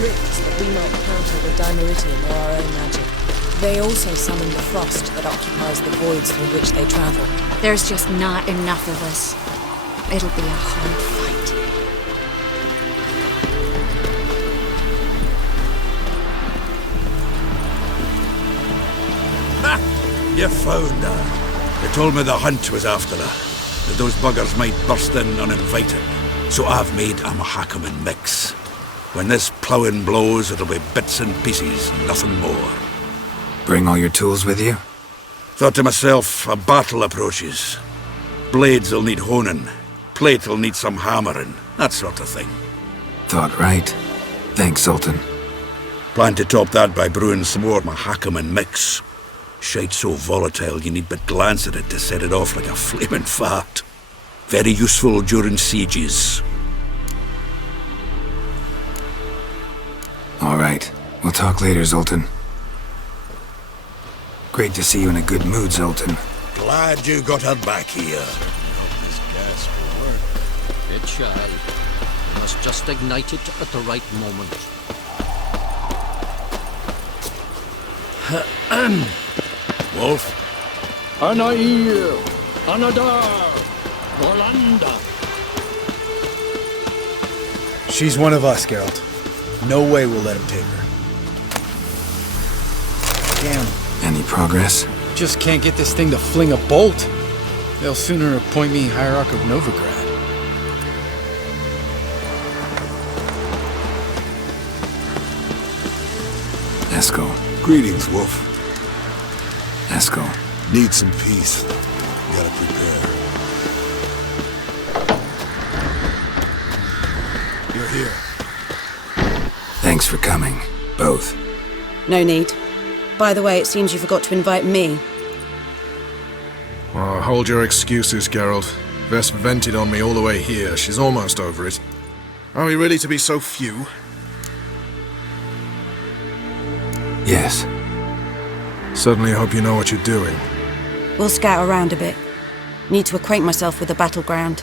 rifts that we might counter with Dimeritium or our own magic. They also summon the frost that occupies the voids through which they travel. There's just not enough of us. It'll be a hard fight. Ha! You found her. They told me the hunt was after her, that those buggers might burst in uninvited. So I've made a Mahakaman mix. When this ploughing blows, it'll be bits and pieces, nothing more. Bring all your tools with you? Thought to myself, a battle approaches. Blades will need honing, plate will need some hammering, that sort of thing. Thought right. Thanks, Sultan. Plan to top that by brewing some more Mahakaman mix. Shite so volatile you need but glance at it to set it off like a flaming fart. Very useful during sieges. All right. We'll talk later, Zoltan. Great to see you in a good mood, Zoltan. Glad you got her back here. This gas will work. It shall. Must just ignite it at the right moment. Wolf? Anair! Anadar! Orlando! She's one of us, Geralt. No way we'll let him take her. Damn. Any progress? Just can't get this thing to fling a bolt. They'll sooner appoint me Hierarch of Novigrad. Eskel. Greetings, Wolf. Eskel. Need some peace. Gotta prepare. You're here. Thanks for coming. Both. No need. By the way, it seems you forgot to invite me. Oh, hold your excuses, Geralt. Vess vented on me all the way here. She's almost over it. Are we really to be so few? Yes. Certainly hope you know what you're doing. We'll scout around a bit. Need to acquaint myself with the battleground.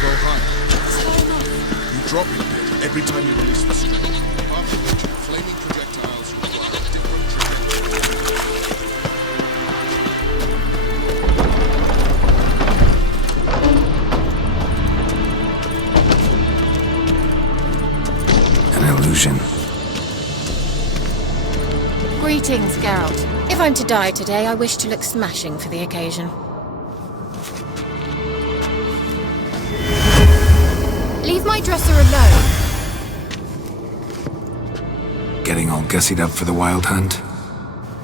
Go high. You drop it a bit every time you release the stream. After which, flaming projectiles require different An illusion. Greetings, Geralt. If I'm to die today, I wish to look smashing for the occasion. Leave my dresser alone. Getting all gussied up for the wild hunt?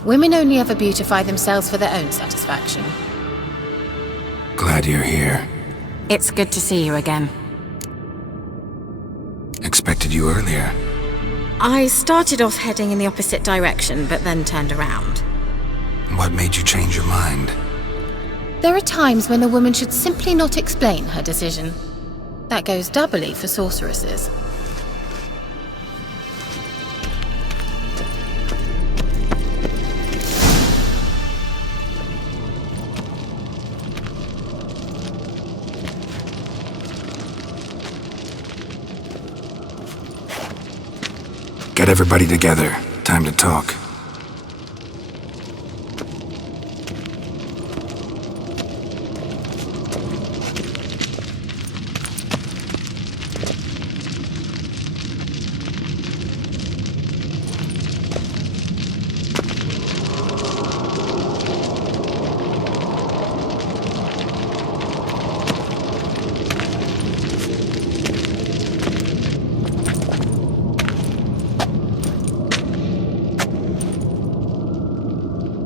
Women only ever beautify themselves for their own satisfaction. Glad you're here. It's good to see you again. Expected you earlier. I started off heading in the opposite direction, but then turned around. What made you change your mind? There are times when a woman should simply not explain her decision. That goes doubly for sorceresses. Get everybody together. Time to talk.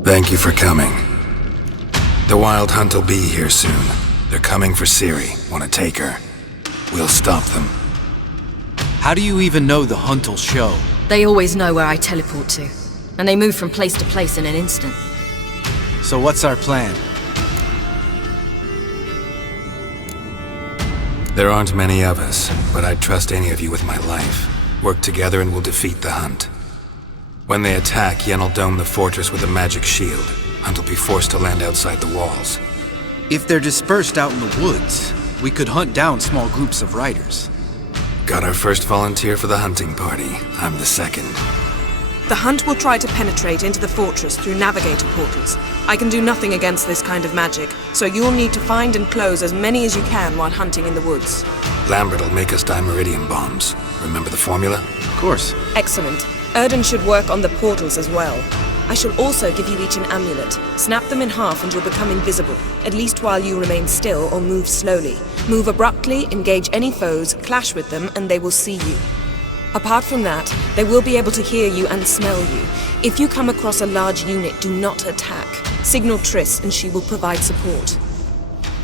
Thank you for coming. The Wild Hunt will be here soon. They're coming for Ciri. Want to take her? We'll stop them. How do you even know the hunt will show? They always know where I teleport to, and they move from place to place in an instant. So what's our plan? There aren't many of us, but I'd trust any of you with my life. Work together and we'll defeat the hunt. When they attack, Yen will dome the fortress with a magic shield. Hunt will be forced to land outside the walls. If they're dispersed out in the woods, we could hunt down small groups of riders. Got our first volunteer for the hunting party. I'm the second. The Hunt will try to penetrate into the fortress through navigator portals. I can do nothing against this kind of magic, so you'll need to find and close as many as you can while hunting in the woods. Lambert will make us dimeridium bombs. Remember the formula? Of course. Excellent. Erden should work on the portals as well. I shall also give you each an amulet. Snap them in half and you'll become invisible, at least while you remain still or move slowly. Move abruptly, engage any foes, clash with them, and they will see you. Apart from that, they will be able to hear you and smell you. If you come across a large unit, do not attack. Signal Triss and she will provide support.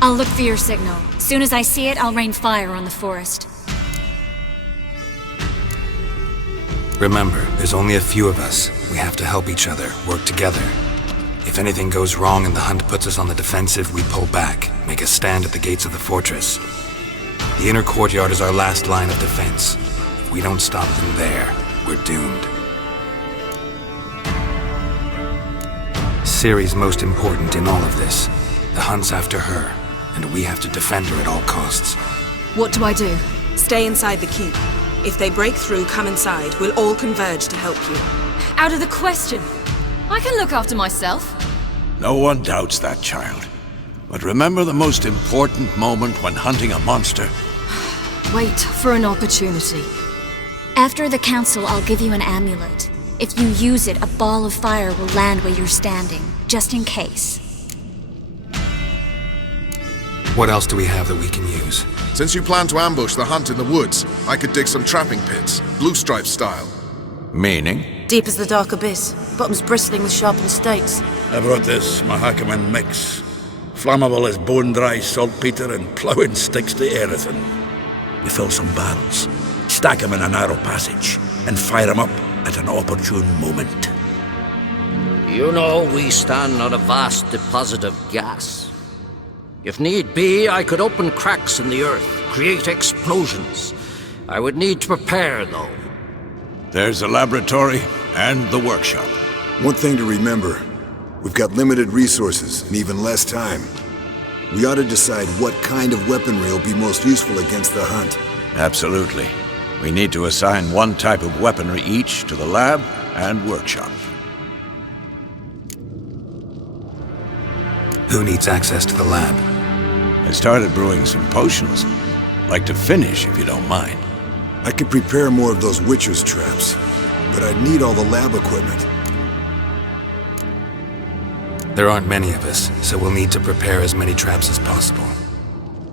I'll look for your signal. Soon as I see it, I'll rain fire on the forest. Remember, there's only a few of us. We have to help each other, work together. If anything goes wrong and the Hunt puts us on the defensive, we pull back, make a stand at the gates of the fortress. The inner courtyard is our last line of defense. If we don't stop them there, we're doomed. Ciri's most important in all of this. The Hunt's after her, and we have to defend her at all costs. What do I do? Stay inside the keep. If they break through, come inside. We'll all converge to help you. Out of the question. I can look after myself. No one doubts that, child. But remember the most important moment when hunting a monster? Wait for an opportunity. After the council, I'll give you an amulet. If you use it, a ball of fire will land where you're standing, just in case. What else do we have that we can use? Since you plan to ambush the Hunt in the woods, I could dig some trapping pits, blue stripe style. Meaning? Deep as the dark abyss, bottoms bristling with sharpened stakes. I brought this Mahakaman mix. Flammable as bone-dry saltpeter and ploughing sticks to everything. We fill some barrels, stack them in a narrow passage, and fire them up at an opportune moment. You know, we stand on a vast deposit of gas. If need be, I could open cracks in the earth, create explosions. I would need to prepare, though. There's the laboratory and the workshop. One thing to remember, we've got limited resources and even less time. We ought to decide what kind of weaponry will be most useful against the Hunt. Absolutely. We need to assign one type of weaponry each to the lab and workshop. Who needs access to the lab? I started brewing some potions. Like to finish, if you don't mind. I could prepare more of those Witcher's traps, but I'd need all the lab equipment. There aren't many of us, so we'll need to prepare as many traps as possible.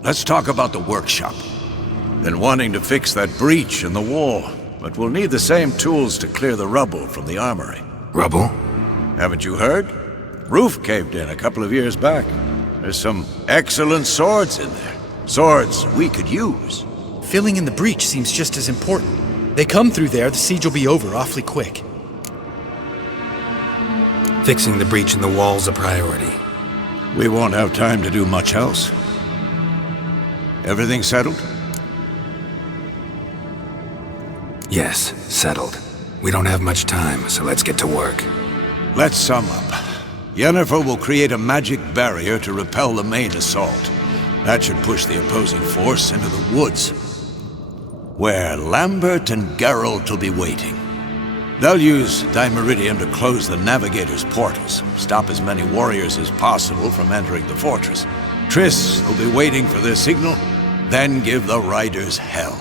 Let's talk about the workshop. Been wanting to fix that breach in the wall, but we'll need the same tools to clear the rubble from the armory. Rubble? Haven't you heard? Roof caved in a couple of years back. There's some excellent swords in there. Swords we could use. Filling in the breach seems just as important. They come through there, the siege will be over awfully quick. Fixing the breach in the wall's a priority. We won't have time to do much else. Everything settled? Yes, settled. We don't have much time, so let's get to work. Let's sum up. Yennefer will create a magic barrier to repel the main assault. That should push the opposing force into the woods, where Lambert and Geralt will be waiting. They'll use dimeridium to close the navigator's portals, stop as many warriors as possible from entering the fortress. Triss will be waiting for their signal, then give the riders hell.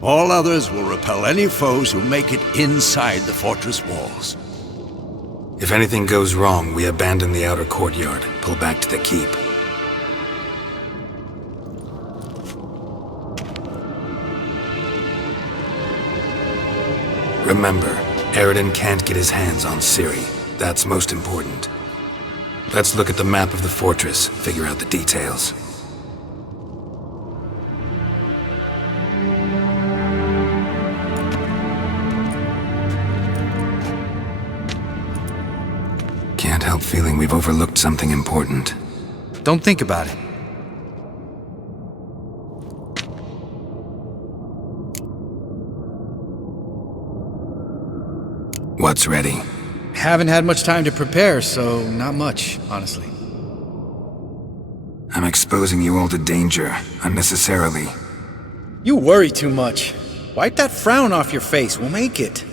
All others will repel any foes who make it inside the fortress walls. If anything goes wrong, we abandon the outer courtyard, pull back to the keep. Remember, Eridan can't get his hands on Ciri. That's most important. Let's look at the map of the fortress, figure out the details. Can't help feeling we've overlooked something important. Don't think about it. What's ready? Haven't had much time to prepare, so not much, honestly. I'm exposing you all to danger, unnecessarily. You worry too much. Wipe that frown off your face, we'll make it.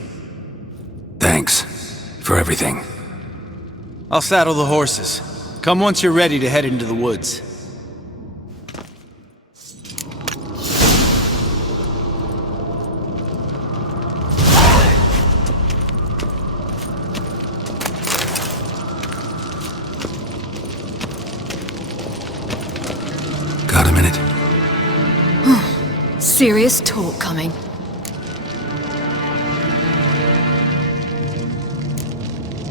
Thanks for everything. I'll saddle the horses. Come once you're ready to head into the woods. Got a minute? Serious talk coming.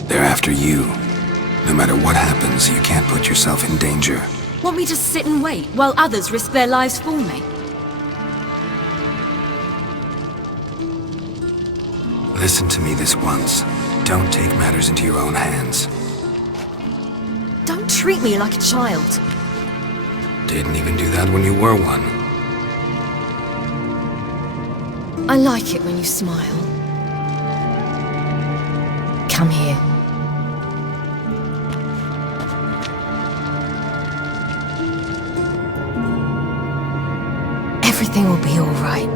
They're after you. No matter what happens, you can't put yourself in danger. Want me to sit and wait while others risk their lives for me? Listen to me this once. Don't take matters into your own hands. Don't treat me like a child. Didn't even do that when you were one. I like it when you smile. Come here. Everything will be all right.